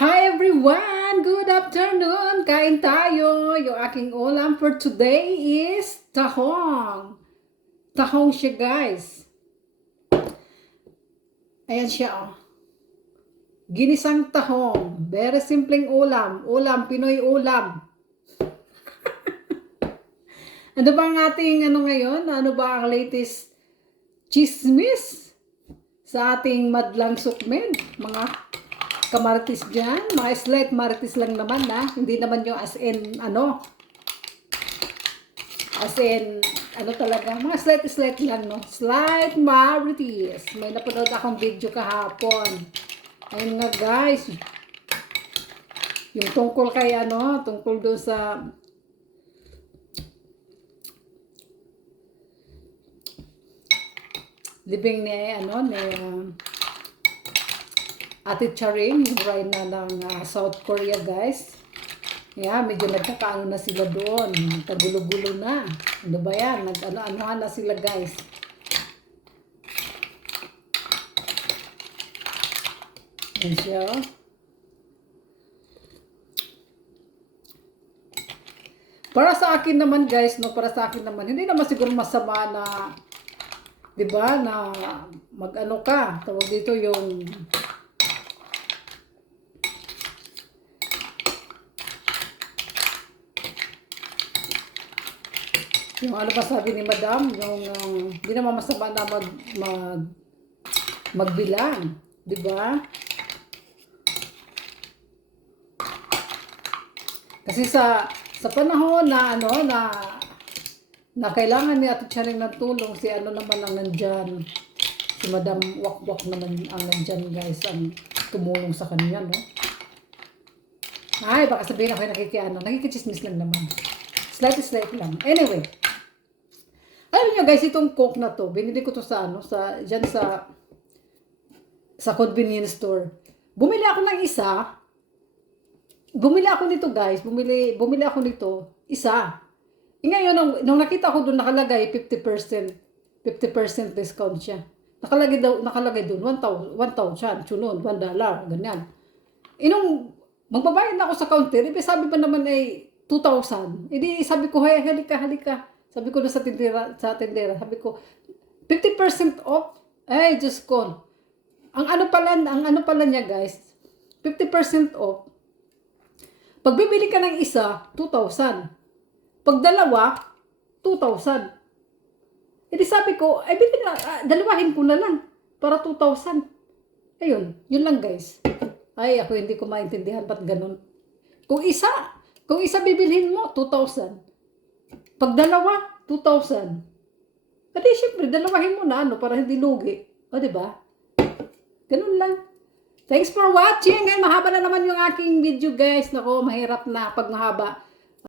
Hi everyone! Good afternoon! Kain tayo! Yung aking ulam for today is tahong. Tahong siya guys. Ayan siya oh. Ginisang tahong. Very simpleng ulam. Ulam, Pinoy ulam. Ano ba ang ating ngayon? Ano ba ang latest chismis sa ating madlang sukmed? Mga kamaritis dyan. Mga slight maritis lang naman na. Hindi naman yung as in talaga. Mga slight lang no. Slight maritis. May napanood akong video kahapon. Ayun nga guys. Yung tungkol kay tungkol doon sa libing ni Ate Charing, yung reyna ng South Korea guys. Yeah, medyo nagkakaano na sila doon. Nagkagulo-gulo na. Ano ba yan? Nag-ano-anohan na sila guys. Yan siya. Para sa akin naman guys, para sa akin naman, hindi naman siguro masama na, di ba, na mag-ano ka, tawag dito yung ano ba sabi ni Madam, yung hindi naman masama na magbilang, di ba? Kasi sa panahon na na kailangan ni Ate Charing ng tulong, si naman ang nandyan. Si Madam Wakwak naman ang nandyan guys, ang tumulong sa kanya, no? Ay, baka sabihin ako nakikichismis lang naman. Slight lang. Anyway, alam niyo guys, itong Coke na to, binili ko to sa sa convenience store. Bumili ako ng isa. Bumili ako nito guys, bumili ako nito, isa. Ngayon, nung nakita ko doon nakalagay 50% discount siya. Nakalagay doon 1,000, tsunon, $1, ganyan. Nung magbabayad na ako sa counter, sabi pa naman ay 2,000. Edi sabi ko, hey, halika. Sabi ko na sa tindera, sabi ko, 50% off? Ay, Diyos ko. Ang ano pala niya guys, 50% off. Pag bibili ka ng isa, 2,000. Pag dalawa, 2,000. Edi sabi ko, ay dalawahin ko na lang para 2,000. Ayun, yun lang guys. Ay, ako hindi ko maintindihan ba't ganun. Kung isa bibilhin mo, 2,000. Pag dalawa, 2,000. Kasi syempre, dalawahin mo na para hindi lugi. O, diba? Ganun lang. Thanks for watching. Ngayon, mahaba na naman yung aking video, guys. Nako, mahirap na pag mahaba.